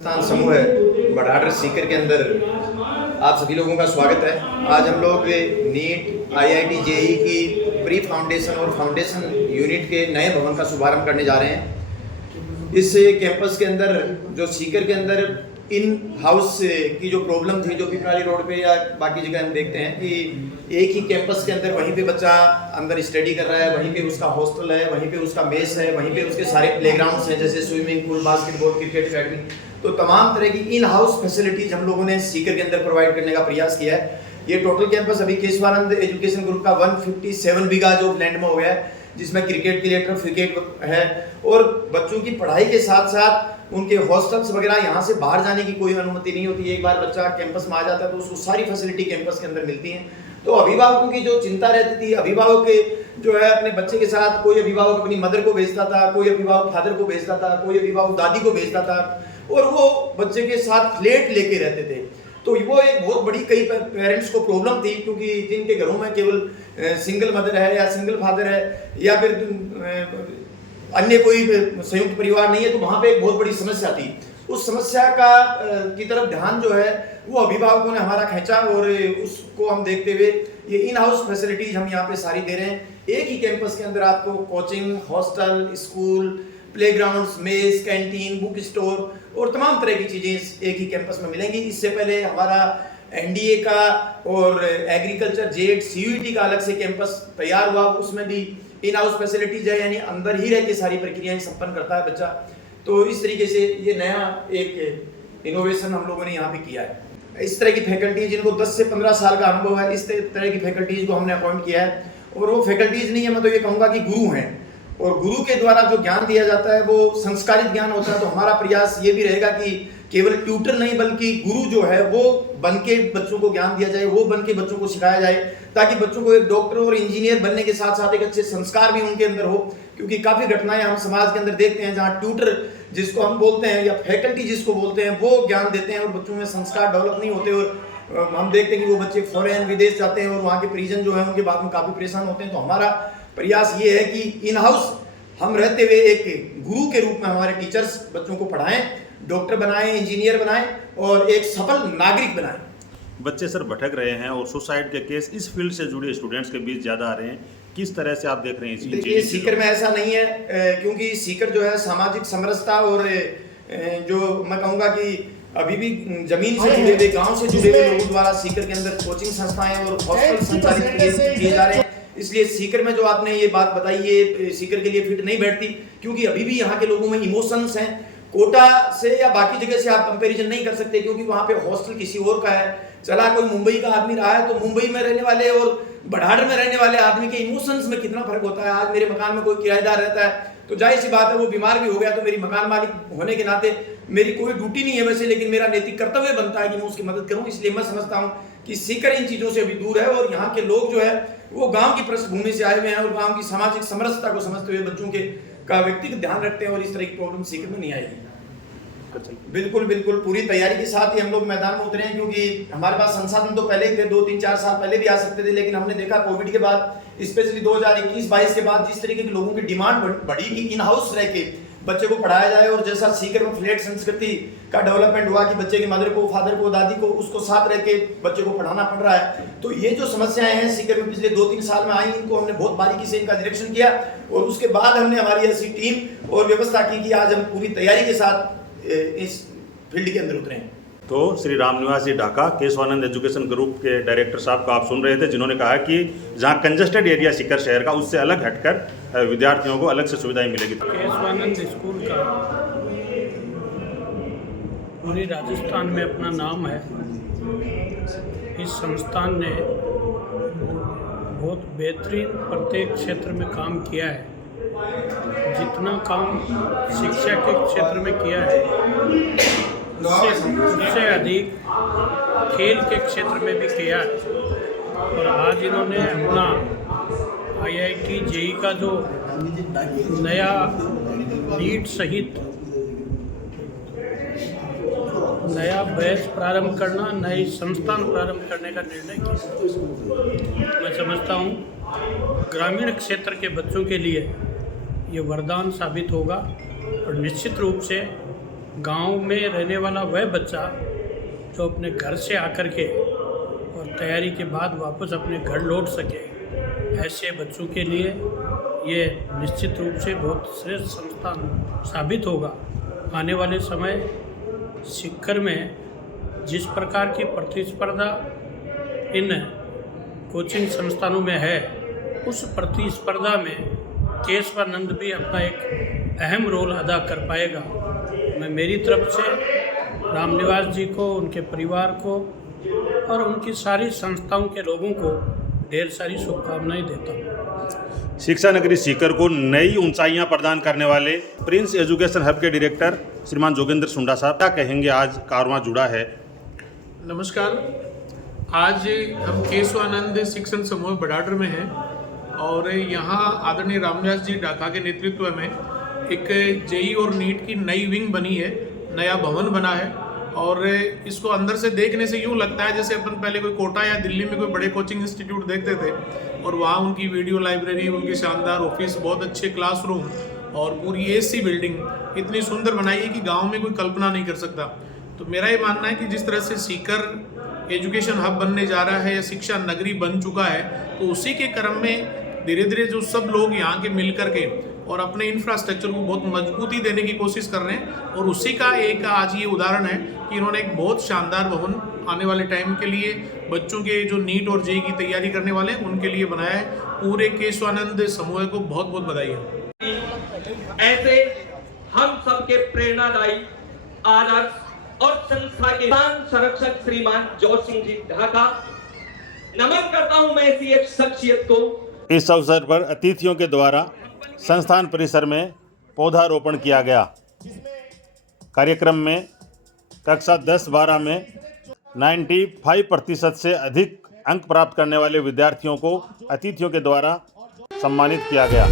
संस्थान समूह है बढ़ाड़ सीकर के अंदर आप सभी लोगों का स्वागत है। आज हम लोग नीट आईआईटी जेई की प्री फाउंडेशन और फाउंडेशन यूनिट के नए भवन का शुभारंभ करने जा रहे हैं। इस कैंपस के अंदर जो सीकर के अंदर इन हाउस की जो प्रॉब्लम थी, जो पिपराली रोड पे या बाकी जगह हम देखते हैं कि एक ही कैंपस के अंदर वहीं पे बच्चा अंदर स्टडी कर रहा है, वहीं पे उसका हॉस्टल है, वहीं पे उसका मेस है, वहीं पे उसके सारे प्लेग्राउंड्स हैं जैसे swimming pool, basketball, cricket academy. तो तमाम तरह की इन हाउस फैसिलिटीज हम लोगों ने सीकर के अंदर प्रोवाइड करने का प्रयास किया है। ये टोटल कैंपस अभी केशवानंद एजुकेशन ग्रुप का 157 बीघा जो लैंड में हो गया है, जिसमें क्रिकेट के लिए टर्फ विकेट है और बच्चों की पढ़ाई के साथ साथ उनके हॉस्टल्स वगैरह यहाँ से बाहर जाने की कोई अनुमति नहीं होती है। एक बार बच्चा कैंपस में आ जाता है तो उसको सारी फैसिलिटी कैंपस के अंदर मिलती हैं। तो अभिभावकों की जो चिंता रहती थी, अभिभावक के जो है अपने बच्चे के साथ, कोई अभिभावक अपनी मदर को भेजता था, कोई अभिभावक फादर को भेजता था, कोई अभिभावक दादी को भेजता था और वो बच्चे के साथ फ्लैट लेके रहते थे। तो वो एक बहुत बड़ी कई पेरेंट्स को प्रॉब्लम थी, क्योंकि जिनके घरों में केवल सिंगल मदर है या सिंगल फादर है या फिर अन्य कोई संयुक्त परिवार नहीं है, तो वहाँ पे एक बहुत बड़ी समस्या थी। उस समस्या की तरफ ध्यान जो है वो अभिभावकों ने हमारा खींचा और उसको हम देखते हुए ये इन हाउस फैसिलिटीज हम यहाँ पे सारी दे रहे हैं। एक ही कैंपस के अंदर आपको coaching, hostel, school, playgrounds, mess, canteen, book store और तमाम तरह की चीज़ें एक ही कैंपस में मिलेंगी। इससे पहले हमारा एनडीए का और एग्रीकल्चर जेड सीयूईटी का अलग से कैंपस तैयार हुआ, उसमें भी इन हाउस फैसिलिटीज है, यानी अंदर ही रह के सारी प्रक्रियाएं संपन्न करता है बच्चा। तो इस तरीके से ये नया एक इनोवेशन हम लोगों ने यहाँ पे किया है। इस तरह की फैकल्टीज जिनको 10 से 15 साल का अनुभव है, इस तरह की फैकल्टीज को हमने अपॉइंट किया है। और वो फैकल्टीज नहीं है, मैं तो ये कहूँगा कि गुरु हैं, और गुरु के द्वारा जो ज्ञान दिया जाता है वो संस्कारित ज्ञान होता है। तो हमारा प्रयास ये भी रहेगा कि केवल ट्यूटर नहीं बल्कि गुरु जो है वो बन के बच्चों को ज्ञान दिया जाए, वो बन के बच्चों को सिखाया जाए, ताकि बच्चों को एक डॉक्टर और इंजीनियर बनने के साथ साथ एक अच्छे संस्कार भी उनके अंदर हो। क्योंकि काफ़ी घटनाएं हम समाज के अंदर देखते हैं जहाँ ट्यूटर जिसको हम बोलते हैं या फैकल्टी जिसको बोलते हैं वो ज्ञान देते हैं और बच्चों में संस्कार डेवलप नहीं होते, और हम देखते हैं कि वो बच्चे फॉरेन विदेश जाते हैं और वहाँ के परिजन जो है उनके बाद में काफ़ी परेशान होते हैं। तो हमारा प्रयास ये है कि इन हाउस हम रहते हुए एक गुरु के रूप में हमारे टीचर्स बच्चों को पढ़ाएं, डॉक्टर बनाएं, इंजीनियर बनाएं और एक सफल नागरिक बनाएं। बच्चे सर भटक रहे हैं और सुसाइड के केस इस फील्ड से जुड़े स्टूडेंट्स के बीच ज़्यादा आ रहे हैं, किस तरह से आप देख रहे हैं? देखिए, सीकर में ऐसा नहीं है, क्योंकि सीकर जो है सामाजिक समरसता और जो मैं कहूँगा कि अभी भी जमीन से जुड़े हुए, गाँव से जुड़े हुए लोगों द्वारा सीकर के अंदर कोचिंग संस्थाएं और हॉस्टल संचालित किए जा रहे हैं। इसलिए सीकर में जो आपने ये बात बताई ये सीकर के लिए फिट नहीं बैठती, क्योंकि अभी भी यहाँ के लोगों में इमोशंस हैं। कोटा से या बाकी जगह से आप कंपैरिजन नहीं कर सकते, क्योंकि वहाँ पे हॉस्टल किसी और का है। चला कोई मुंबई का आदमी रहा है तो मुंबई में रहने वाले और बढ़ाड़ में रहने वाले आदमी के इमोशंस में कितना फर्क होता है। आज मेरे मकान में कोई किराएदार रहता है तो जाहिर सी बात है वो बीमार भी हो गया तो मेरी मकान मालिक होने के नाते मेरी कोई ड्यूटी नहीं है वैसे, लेकिन मेरा नैतिक कर्तव्य बनता है कि मैं उसकी मदद करूँ। इसलिए मैं समझता हूँ कि सीकर इन चीज़ों से अभी दूर है और यहाँ के लोग जो है वो गांव की पृष्ठभूमि से आए हुए हैं और गांव की सामाजिक समरसता को समझते हुए बच्चों के का व्यक्तिगत ध्यान रखते हैं और इस तरह की प्रॉब्लम सीकर में नहीं आएगी। बिल्कुल बिल्कुल पूरी तैयारी के साथ ही हम लोग मैदान में उतरे हैं, क्योंकि हमारे पास संसाधन तो पहले ही थे, 2-3-4 साल पहले भी आ सकते थे, लेकिन हमने देखा कोविड के बाद, स्पेशली 2021-22 के बाद जिस तरीके के लोगों की डिमांड बढ़ी कि इन हाउस रह के बच्चे को पढ़ाया जाए, और जैसा सीकर में फ्लैट संस्कृति का डेवलपमेंट हुआ कि बच्चे की मदर को, फादर को, दादी को उसको साथ रह के बच्चे को पढ़ाना पड़ रहा है। तो ये जो समस्याएं हैं सीकर में पिछले 2-3 साल में आई, इनको हमने बहुत बारीकी से इनका निरीक्षण किया और उसके बाद हमने हमारी ऐसी टीम और व्यवस्था की कि आज हम पूरी तैयारी के साथ इस फील्ड के अंदर उतरे हैं। तो श्री रामनिवास जी ढाका केशवानंद एजुकेशन ग्रुप के डायरेक्टर साहब को आप सुन रहे थे, जिन्होंने कहा कि जहां कंजेस्टेड एरिया सीकर शहर का उससे अलग हटकर विद्यार्थियों को अलग से सुविधाएं मिलेगी। केशवानंद स्कूल का पूरे राजस्थान में अपना नाम है। इस संस्थान ने बहुत बेहतरीन प्रत्येक क्षेत्र में काम किया है। जितना काम शिक्षा के क्षेत्र में किया है उससे अधिक खेल के क्षेत्र में भी किया है। और आज इन्होंने अपना आईआईटी जेई का जो नया नीट सहित नया बैच प्रारंभ करना, नई संस्थान प्रारंभ करने का निर्णय किया। मैं समझता हूँ ग्रामीण क्षेत्र के बच्चों के लिए ये वरदान साबित होगा और निश्चित रूप से गांव में रहने वाला वह बच्चा जो अपने घर से आकर के और तैयारी के बाद वापस अपने घर लौट सके, ऐसे बच्चों के लिए ये निश्चित रूप से बहुत श्रेष्ठ संस्थान साबित होगा। आने वाले समय सीकर में जिस प्रकार की प्रतिस्पर्धा इन कोचिंग संस्थानों में है, उस प्रतिस्पर्धा में केशवानंद भी अपना एक अहम रोल अदा कर पाएगा। मैं मेरी तरफ से रामनिवास जी को, उनके परिवार को और उनकी सारी संस्थाओं के लोगों को ढेर सारी शुभकामनाएं देता हूँ। शिक्षा नगरी सीकर को नई ऊंचाइयां प्रदान करने वाले प्रिंस एजुकेशन हब के डायरेक्टर श्रीमान जोगेंद्र सुंडा साहब क्या कहेंगे? आज कारवां जुड़ा है। नमस्कार। आज हम केशवानंद शिक्षण समूह बड़ाडर में हैं और यहाँ आदरणीय रामनिवास जी ढाका के नेतृत्व में एक जेई और नीट की नई विंग बनी है, नया भवन बना है और इसको अंदर से देखने से यूँ लगता है जैसे अपन पहले कोई कोटा या दिल्ली में कोई बड़े कोचिंग इंस्टीट्यूट देखते थे और वहाँ उनकी वीडियो लाइब्रेरी, उनकी शानदार ऑफिस, बहुत अच्छे क्लासरूम और पूरी एसी बिल्डिंग इतनी सुंदर बनाई है कि गाँव में कोई कल्पना नहीं कर सकता। तो मेरा ये मानना है कि जिस तरह से सीकर एजुकेशन हब बनने जा रहा है या शिक्षा नगरी बन चुका है, तो उसी के क्रम में धीरे धीरे जो सब लोग यहाँ के मिल कर के और अपने इंफ्रास्ट्रक्चर को बहुत मजबूती देने की कोशिश कर रहे हैं और उसी का एक आज ये उदाहरण है कि इन्होंने एक बहुत शानदार भवन आने वाले टाइम के लिए बच्चों के जो नीट और जेई की तैयारी करने वाले हैं उनके लिए बनाया है। पूरे केशवानंद समूह को बहुत बहुत बधाई है। ऐसे हम सबके प्रेरणादायी आदर्श और संस्था के संरक्षक श्रीमान जोर सिंह जी ढाका, नमन करता हूं मैं ऐसी एक शख्सियत को। इस अवसर पर अतिथियों के द्वारा संस्थान परिसर में पौधारोपण किया गया। कार्यक्रम में कक्षा 10-12 में 95% से अधिक अंक प्राप्त करने वाले विद्यार्थियों को अतिथियों के द्वारा सम्मानित किया गया।